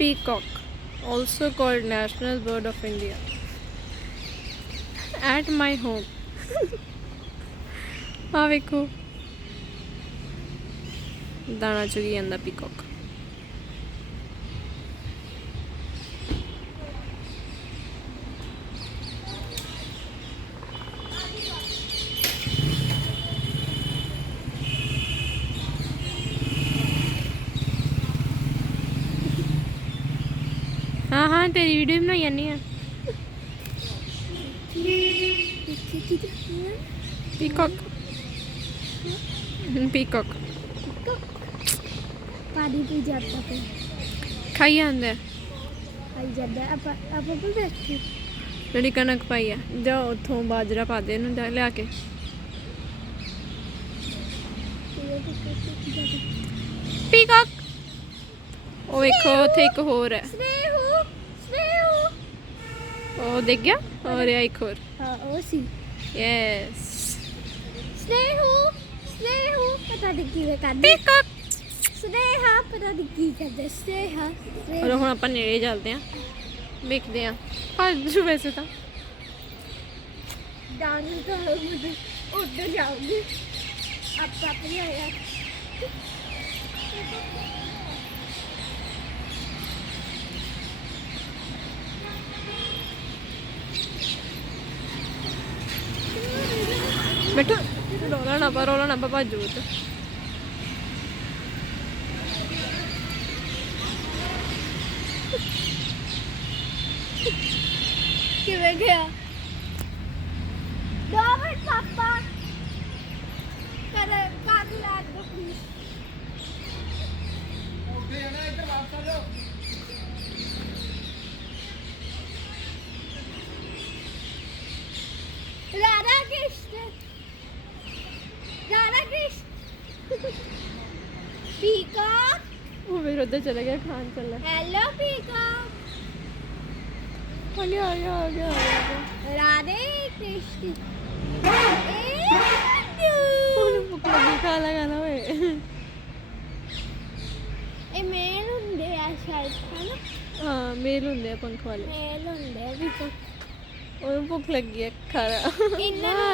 peacock, also called national bird of India. At my home. ਆ ਵੇਖੋ ਦਾਣਾ ਚੁਗੀ ਜਾਂਦਾ ਪੀਕੌਕ। हाँ हाँ तेरी वीडियो बनाई जानी है। पीकॉक पीकॉक पानी पी जाता पे खाई आंदे खाई जाता आप भी बैठी ਜਿਹੜੀ ਕਣਕ ਪਾਈ ਆ ਜਾ ਉੱਥੋਂ ਬਾਜਰਾ ਪਾ ਦੇ ਇਹਨੂੰ ਜਾ ਲਿਆ ਕੇ। ਪੀਕੌਕ ਉਹ ਵੇਖੋ ਉੱਥੇ ਇੱਕ ਹੋਰ ਹੈ। स्नेहू स्नेहू ਉਹ ਦੇਖ ਗਿਆ ਔਰ ਇਹ ਇੱਕ ਹੋਰ। हाँ वो सी ਯੈਸ स्नेहू स्नेहू पता नहीं की कर ਪੀਕੌਕ। स्नेहा पता नहीं की कर दे स्नेहा ਔਰ ਹੁਣ ਆਪਾਂ ਨੇੜੇ ਚੱਲਦੇ ਆਂ ਵੇਖਦੇ ਆਂ। ਭੱਜ ਵੈਸੇ ਤਾਂ डांस तो मुझे उड़ जाऊंगी अब अपनी आया ਬੇਟਾ ਰੋਲਾ ਨਾ ਪਾ ਭੱਜੋ ਤੇ किਵੇਂ गया दो मिनट पापा कर काट ला दो प्लीज ओके ना इधर वापस आ जाओ राधा कृष्ण पीकॉक ਉਹ ਫਿਰ ਉੱਧਰ ਚਲੇ ਗਿਆ ਖਾਣ ਚੱਲਾ। हेलो पीकॉक ਆ ਗਿਆ राधे कृष्ण ਉਹਨੂੰ ਭੁੱਖ ਲੱਗੀ ਖਾ ਲਾ ਖਾਣਾ ਓਏ। ਇਹ ਮੇਲ ਹੁੰਦੇ ਆ ਸ਼ਾਇਦ ਹਨਾ ਹਾਂ ਮੇਲ ਹੁੰਦੇ ਆ ਪੰਖ ਵਾਲੇ। ਮੇਲ ਹੁੰਦੇ ਆ ਵੀ ਉਹਨੂੰ ਭੁੱਖ ਲੱਗੀ ਹੈ ਖਾ ਲਾ। ਇਹਨਾਂ ਨੂੰ